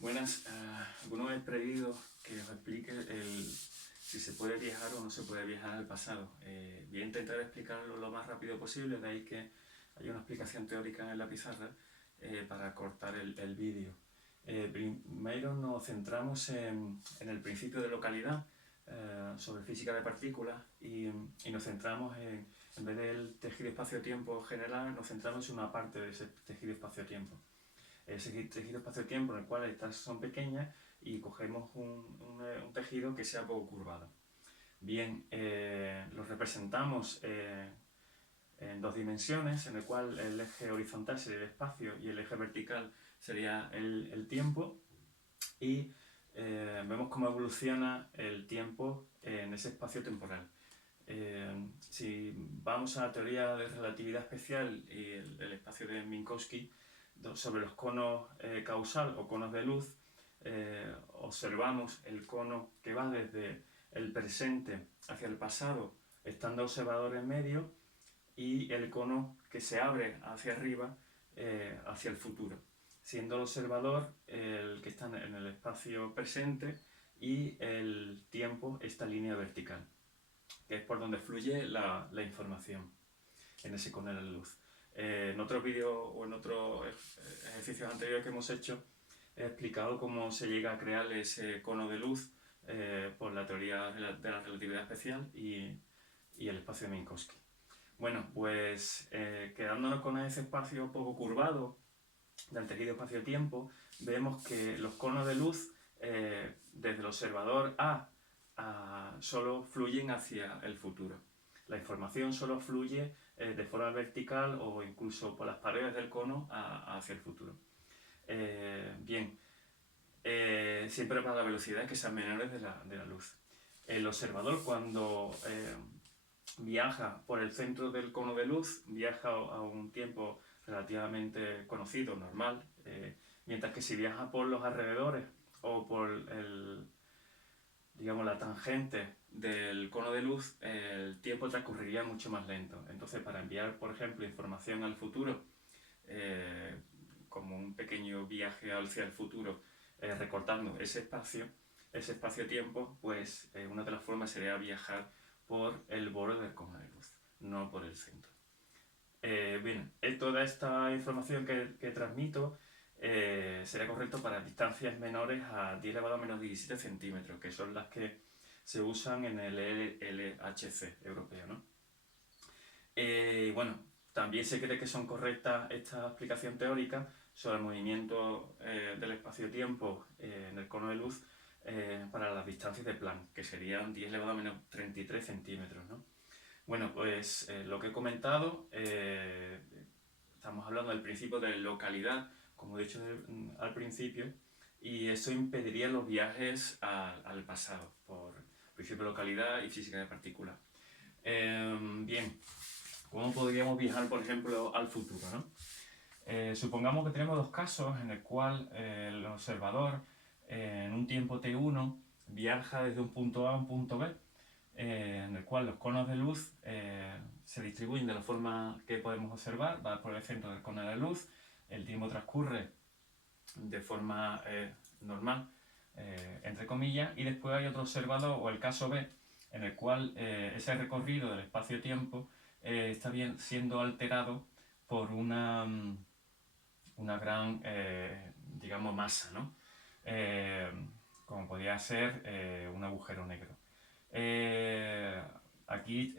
Buenas, alguna vez he pedido que os explique si se puede viajar o no se puede viajar al pasado. Voy a intentar explicarlo lo más rápido posible, de ahí que hay una explicación teórica en la pizarra para cortar el vídeo. Primero nos centramos en el principio de localidad, sobre física de partículas, y nos centramos en vez del tejido espacio-tiempo general, nos centramos en una parte de ese tejido espacio-tiempo. Ese tejido espacio-tiempo en el cual estas son pequeñas y cogemos un tejido que sea poco curvado. Bien, lo representamos en dos dimensiones, en el cual el eje horizontal sería el espacio y el eje vertical sería el tiempo, y vemos cómo evoluciona el tiempo en ese espacio temporal. Si vamos a la teoría de relatividad especial y el espacio de Minkowski, sobre los conos causal o conos de luz, observamos el cono que va desde el presente hacia el pasado, estando observador en medio, y el cono que se abre hacia arriba hacia el futuro, siendo el observador el que está en el espacio presente y el tiempo esta línea vertical, que es por donde fluye la información en ese cono de luz. En otros vídeos o en otros ejercicios anteriores que hemos hecho, he explicado cómo se llega a crear ese cono de luz por la teoría de la relatividad especial y el espacio de Minkowski. Bueno, pues quedándonos con ese espacio poco curvado del tejido espacio-tiempo, vemos que los conos de luz desde el observador A solo fluyen hacia el futuro. La información solo fluye de forma vertical o incluso por las paredes del cono hacia el futuro. Bien, siempre para velocidades que sean menores de la luz. El observador, cuando viaja por el centro del cono de luz, viaja a un tiempo relativamente conocido, normal, mientras que si viaja por los alrededores o por la tangente del cono de luz, el tiempo transcurriría mucho más lento. Entonces, para enviar, por ejemplo, información al futuro, como un pequeño viaje hacia el futuro, recortando ese espacio-tiempo, pues una de las formas sería viajar por el borde del cono de luz, no por el centro. Bien, toda esta información que transmito será correcto para distancias menores a 10 elevado a menos 17 centímetros, que son las que se usan en el LHC europeo, ¿no? Bueno, también se cree que son correctas esta explicación teórica sobre el movimiento del espacio-tiempo en el cono de luz para las distancias de Planck, que serían 10 elevado a menos 33 centímetros, ¿no? Bueno, pues lo que he comentado, estamos hablando del principio de localidad, como he dicho al principio, y eso impediría los viajes al pasado, por principio de localidad y física de partículas. Bien, ¿cómo podríamos viajar, por ejemplo, al futuro, ¿no? Supongamos que tenemos dos casos en el cual el observador en un tiempo t1 viaja desde un punto A a un punto B, en el cual los conos de luz se distribuyen de la forma que podemos observar, va por el centro del cono de luz, el tiempo transcurre de forma normal, entre comillas, y después hay otro observador, o el caso B, en el cual ese recorrido del espacio-tiempo está siendo alterado por una gran, digamos, masa, ¿no? Como podría ser un agujero negro. Aquí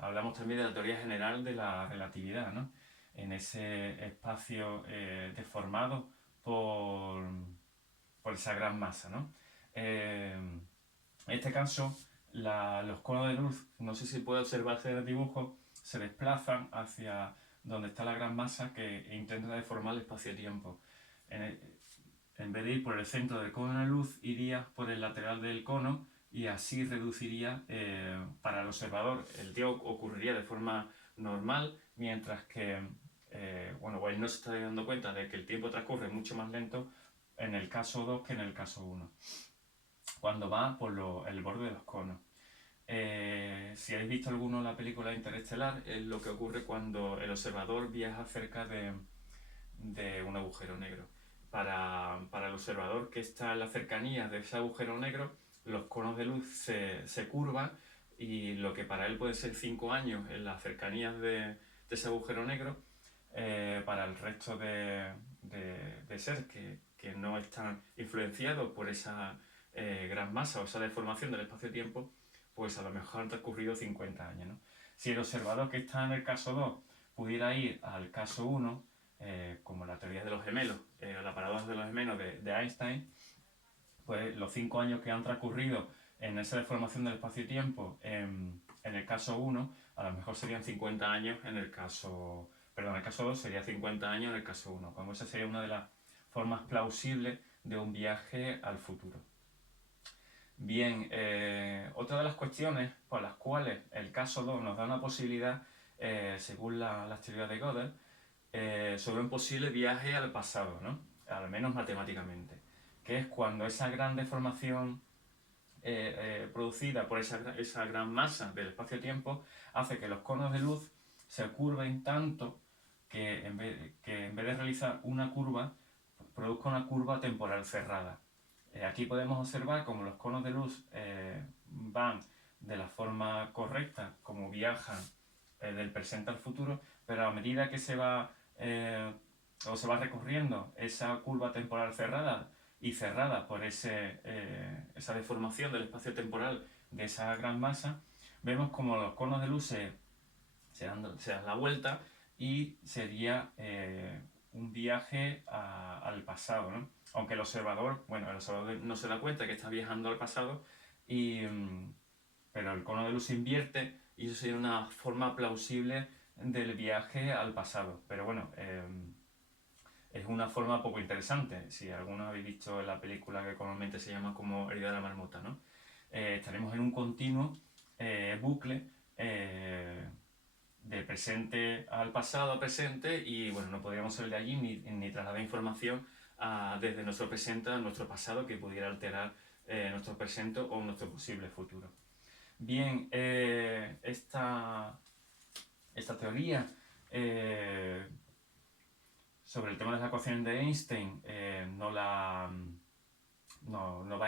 hablamos también de la teoría general de la relatividad, ¿no? En ese espacio deformado por esa gran masa, ¿no? En este caso, los conos de luz, no sé si puede observarse en el dibujo, se desplazan hacia donde está la gran masa que intenta deformar el espacio-tiempo. En vez de ir por el centro del cono de luz, iría por el lateral del cono y así reduciría, para el observador, el tiempo ocurriría de forma normal, mientras que él no se está dando cuenta de que el tiempo transcurre mucho más lento en el caso 2 que en el caso 1, cuando va por el borde de los conos. Si habéis visto alguno la película Interestelar, es lo que ocurre cuando el observador viaja cerca de un agujero negro. para el observador que está en la cercanía de ese agujero negro, los conos de luz se curvan y lo que para él puede ser 5 años en las cercanías de ese agujero negro, para el resto de seres que no están influenciados por esa gran masa o esa deformación del espacio-tiempo, pues a lo mejor han transcurrido 50 años, ¿no? Si el observador que está en el caso 2 pudiera ir al caso 1, como la teoría de los gemelos, la paradoja de los gemelos de Einstein, pues los 5 años que han transcurrido en esa deformación del espacio-tiempo en el caso 1, a lo mejor serían 50 años en el caso... Perdón, en el caso 2 sería 50 años en el caso 1. Como esa sería una de las formas plausibles de un viaje al futuro. Bien, otra de las cuestiones por las cuales el caso 2 nos da una posibilidad, según las teorías de Gödel, sobre un posible viaje al pasado, ¿no? Al menos matemáticamente, que es cuando esa gran deformación producida por esa gran masa del espacio-tiempo hace que los conos de luz se curven tanto que en vez de realizar una curva, produzca una curva temporal cerrada. Aquí podemos observar cómo los conos de luz van de la forma correcta, como viajan del presente al futuro, pero a medida que se va recorriendo esa curva temporal cerrada y cerrada por esa deformación del espacio temporal de esa gran masa, vemos como los conos de luz se dan la vuelta y sería un viaje al pasado, ¿no? Aunque el observador no se da cuenta que está viajando al pasado, pero el cono de luz se invierte y eso sería una forma plausible del viaje al pasado. Pero bueno, es una forma poco interesante. Si algunos habéis visto la película que comúnmente se llama como Herida de la Marmota, ¿no? Estaremos en un continuo bucle de presente al pasado a presente y bueno, no podríamos salir de allí ni trasladar información desde nuestro presente a nuestro pasado que pudiera alterar nuestro presente o nuestro posible futuro. Bien, esta teoría sobre el tema de las ecuaciones de Einstein no va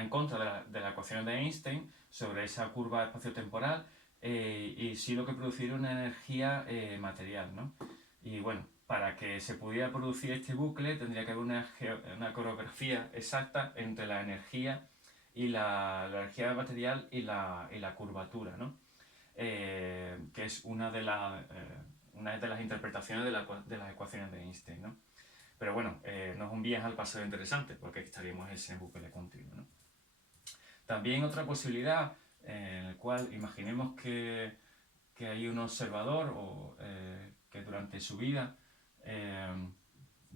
en contra de las ecuaciones de Einstein sobre esa curva espacio-temporal, y sí lo que produciría una energía material, ¿no? Y bueno, para que se pudiera producir este bucle tendría que haber una coreografía exacta entre la energía y la energía material y la curvatura, ¿no? Que es una de las interpretaciones de las ecuaciones de Einstein, ¿no? Pero bueno, no es un viaje al pasado interesante porque estaríamos en ese bucle continuo, ¿no? También otra posibilidad en la cual imaginemos que hay un observador que durante su vida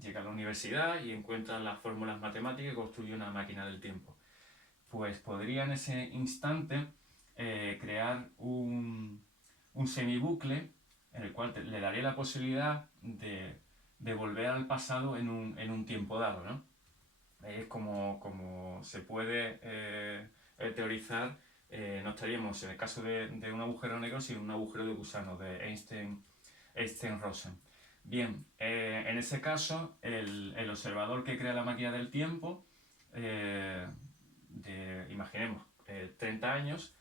llega a la universidad y encuentra las fórmulas matemáticas y construye una máquina del tiempo. Pues podría en ese instante crear un semibucle en el cual le daría la posibilidad de volver al pasado en un tiempo dado, ¿no? Es como se puede teorizar, no estaríamos en el caso de un agujero negro, sino un agujero de gusano de Einstein-Rosen. Bien, en ese caso, el observador que crea la máquina del tiempo, imaginemos, 30 años,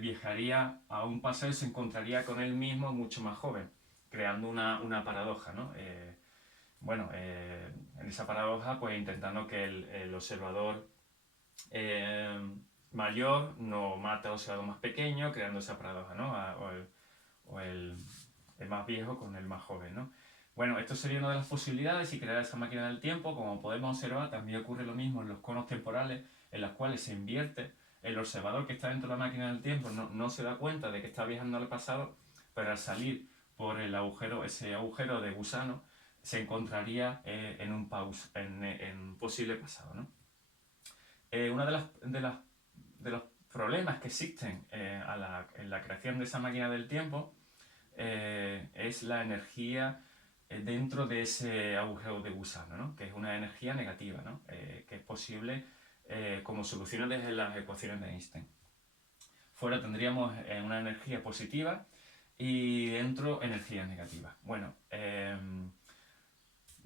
viajaría a un pasado y se encontraría con él mismo mucho más joven, creando una paradoja, ¿no? En esa paradoja, pues intentando que el observador mayor no mate al observador más pequeño, creando esa paradoja, ¿no? O el más viejo con el más joven, ¿no? Bueno, esto sería una de las posibilidades y crear esa máquina del tiempo. Como podemos observar, también ocurre lo mismo en los conos temporales, en los cuales se invierte. El observador que está dentro de la máquina del tiempo no se da cuenta de que está viajando al pasado, pero al salir por ese agujero de gusano, se encontraría en un posible pasado, ¿no? Uno de los problemas que existen en la creación de esa máquina del tiempo es la energía dentro de ese agujero de gusano, ¿no? Que es una energía negativa, ¿no? Que es posible como soluciones desde las ecuaciones de Einstein. Fuera tendríamos una energía positiva y dentro energía negativa. Bueno,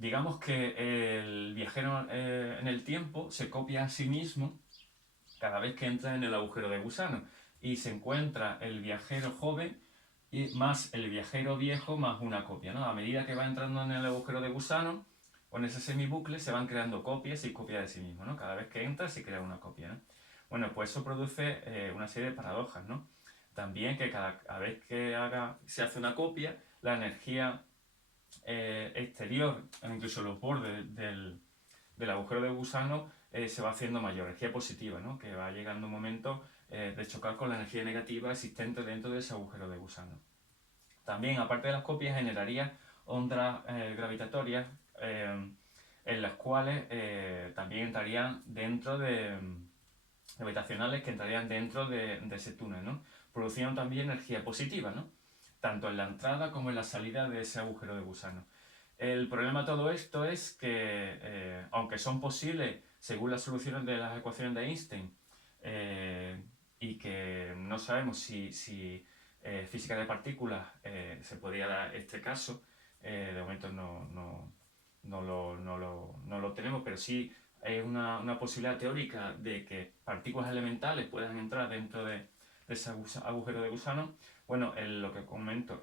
Digamos que el viajero en el tiempo se copia a sí mismo cada vez que entra en el agujero de gusano y se encuentra el viajero joven y más el viajero viejo más una copia, ¿no? A medida que va entrando en el agujero de gusano o en ese semibucle se van creando copias y copias de sí mismo, ¿no? Cada vez que entra se crea una copia, ¿no? Bueno, pues eso produce una serie de paradojas, ¿no? También que cada vez que se hace una copia, la energía exterior, incluso los bordes del agujero de gusano, se va haciendo mayor, energía positiva, ¿no? Que va llegando un momento de chocar con la energía negativa existente dentro de ese agujero de gusano. También, aparte de las copias, generaría ondas gravitatorias en las cuales también entrarían dentro de gravitacionales que entrarían dentro de ese túnel, ¿no? Produciendo también energía positiva, ¿no? Tanto en la entrada como en la salida de ese agujero de gusano. El problema de todo esto es que, aunque son posibles según las soluciones de las ecuaciones de Einstein, y que no sabemos si física de partículas se podría dar este caso, de momento no lo tenemos, pero sí hay una posibilidad teórica de que partículas elementales puedan entrar dentro de ese agujero de gusano. Bueno, lo que comento,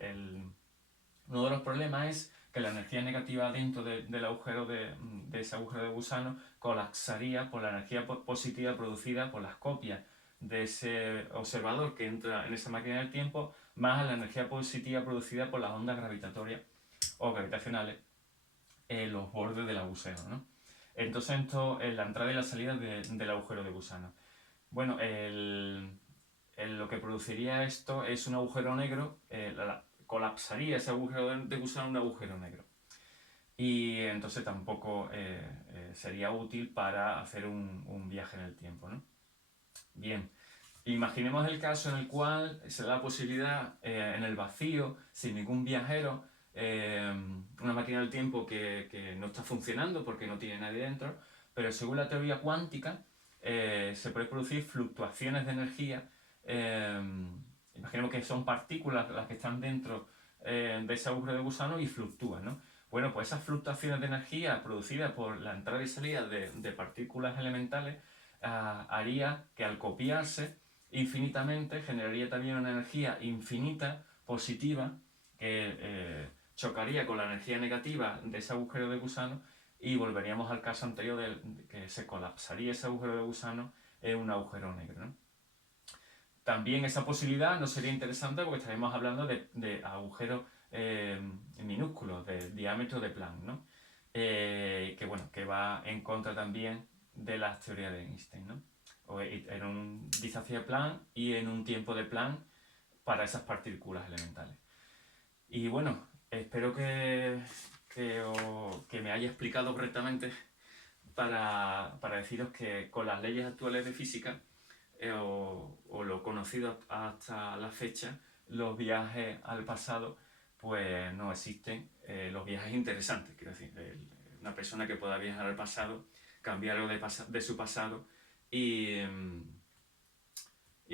uno de los problemas es que la energía negativa dentro del agujero de ese agujero de gusano colapsaría por la energía positiva producida por las copias de ese observador que entra en esa máquina del tiempo, más la energía positiva producida por las ondas gravitatorias o gravitacionales en los bordes del agujero, ¿no? Entonces esto es la entrada y la salida del agujero de gusano. Bueno, lo que produciría esto es un agujero negro, colapsaría ese agujero de gusano en un agujero negro. Y entonces tampoco sería útil para hacer un viaje en el tiempo, ¿no? Bien, imaginemos el caso en el cual se da la posibilidad en el vacío, sin ningún viajero, una máquina del tiempo que no está funcionando porque no tiene nadie dentro, pero según la teoría cuántica se puede producir fluctuaciones de energía. Imaginemos que son partículas las que están dentro de ese agujero de gusano y fluctúan, ¿no? Bueno, pues esas fluctuaciones de energía producidas por la entrada y salida de partículas elementales haría que al copiarse infinitamente generaría también una energía infinita positiva que chocaría con la energía negativa de ese agujero de gusano y volveríamos al caso anterior de que se colapsaría ese agujero de gusano en un agujero negro, ¿no? También esa posibilidad no sería interesante porque estaríamos hablando de agujeros minúsculos, de diámetro de Planck, ¿no? Que va en contra también de las teorías de Einstein, ¿no? En un distancia de Planck y en un tiempo de Planck para esas partículas elementales. Y bueno, espero que me haya explicado correctamente para deciros que con las leyes actuales de física o lo conocido hasta la fecha, los viajes al pasado pues no existen. Los viajes interesantes, quiero decir, una persona que pueda viajar al pasado, cambiar algo de su pasado y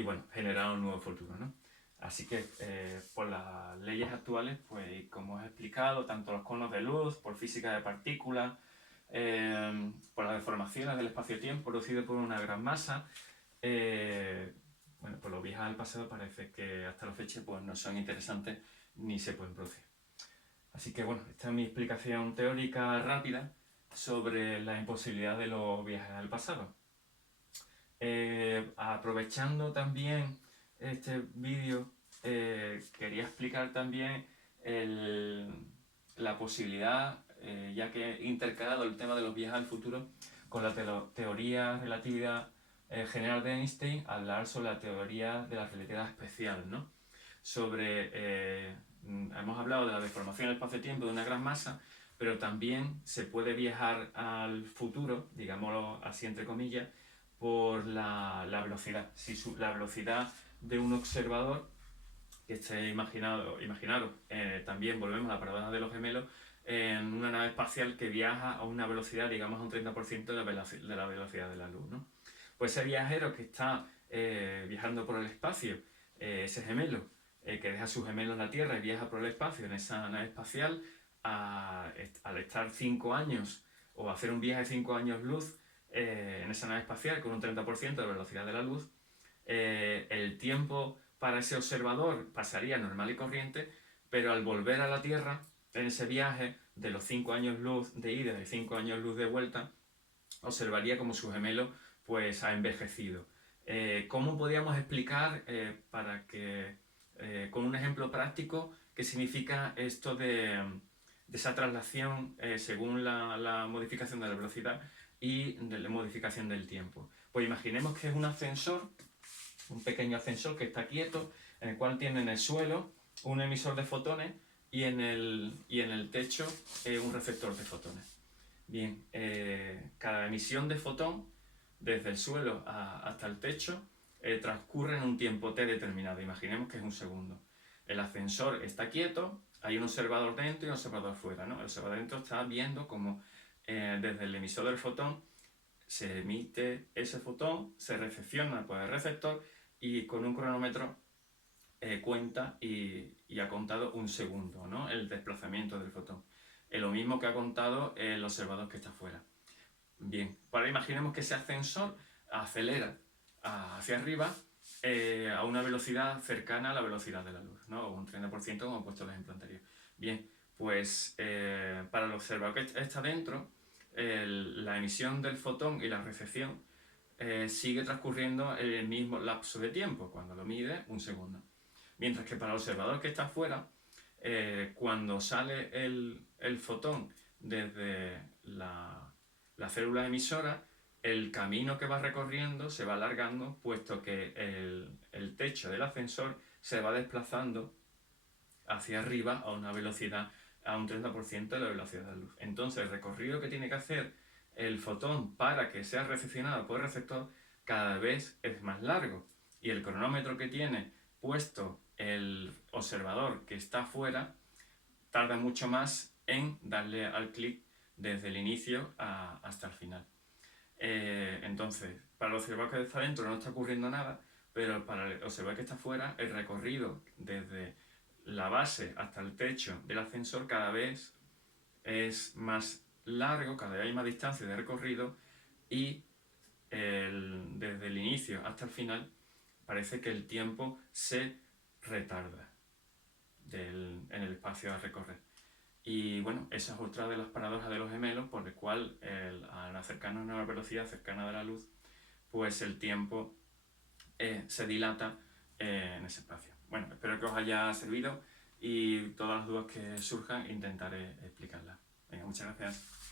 bueno, generar un nuevo futuro, ¿no? Así que por las leyes actuales, pues como os he explicado, tanto los conos de luz, por física de partículas, por las deformaciones del espacio-tiempo producido por una gran masa, bueno, pues los viajes al pasado parece que hasta la fecha pues no son interesantes ni se pueden producir. Así que bueno, esta es mi explicación teórica rápida sobre la imposibilidad de los viajes al pasado. Aprovechando también este vídeo, quería explicar también la posibilidad, ya que he intercalado el tema de los viajes al futuro con la teoría de relatividad general de Einstein, hablar sobre la teoría de la relatividad especial, ¿no? Hemos hablado de la deformación del espacio-tiempo de una gran masa, pero también se puede viajar al futuro, digámoslo así entre comillas, por la velocidad. Si la velocidad de un observador, que esté imaginaros, también volvemos a la paradoja de los gemelos, en una nave espacial que viaja a una velocidad, digamos, a un 30% de la velocidad de la luz, ¿no? Pues ese viajero que está viajando por el espacio, ese gemelo, que deja su gemelo en la Tierra y viaja por el espacio en esa nave espacial, al estar 5 años o hacer un viaje de 5 años luz en esa nave espacial con un 30% de velocidad de la luz, el tiempo para ese observador pasaría normal y corriente, pero al volver a la Tierra, en ese viaje de los 5 años luz de ida y 5 años luz de vuelta, observaría como su gemelo pues ha envejecido. ¿Cómo podríamos explicar para que con un ejemplo práctico qué significa esto de esa traslación según la modificación de la velocidad y de la modificación del tiempo? Pues imaginemos que es un ascensor, un pequeño ascensor que está quieto, en el cual tiene en el suelo un emisor de fotones y en el techo un receptor de fotones. Bien, cada emisión de fotón desde el suelo hasta el techo transcurre en un tiempo t determinado. Imaginemos que es un segundo. El ascensor está quieto, hay un observador dentro y un observador fuera, ¿no? El observador dentro está viendo cómo desde el emisor del fotón se emite ese fotón, se recepciona por el receptor y con un cronómetro cuenta y ha contado un segundo, ¿no? El desplazamiento del fotón. Lo mismo que ha contado el observador que está fuera. Bien, ahora imaginemos que ese ascensor acelera hacia arriba a una velocidad cercana a la velocidad de la luz, ¿no? O un 30% como he puesto el ejemplo anterior. Bien, pues para el observador que está dentro, la emisión del fotón y la recepción sigue transcurriendo en el mismo lapso de tiempo, cuando lo mide un segundo. Mientras que para el observador que está afuera, cuando sale el fotón desde la célula emisora, el camino que va recorriendo se va alargando, puesto que el techo del ascensor se va desplazando hacia arriba a una velocidad, a un 30% de la velocidad de la luz. Entonces el recorrido que tiene que hacer el fotón para que sea recepcionado por el receptor cada vez es más largo, y el cronómetro que tiene puesto el observador que está afuera tarda mucho más en darle al clic desde el inicio hasta el final. Entonces, para el observador que está dentro no está ocurriendo nada, pero para el observador que está afuera, el recorrido desde la base hasta el techo del ascensor cada vez es más largo, cada vez hay más distancia de recorrido, y desde el inicio hasta el final parece que el tiempo se retarda en el espacio a recorrer. Y bueno, esa es otra de las paradojas de los gemelos, por el cual al acercarnos a una velocidad cercana de la luz, pues el tiempo se dilata en ese espacio. Bueno, espero que os haya servido y todas las dudas que surjan intentaré explicarlas. Venga, muchas gracias.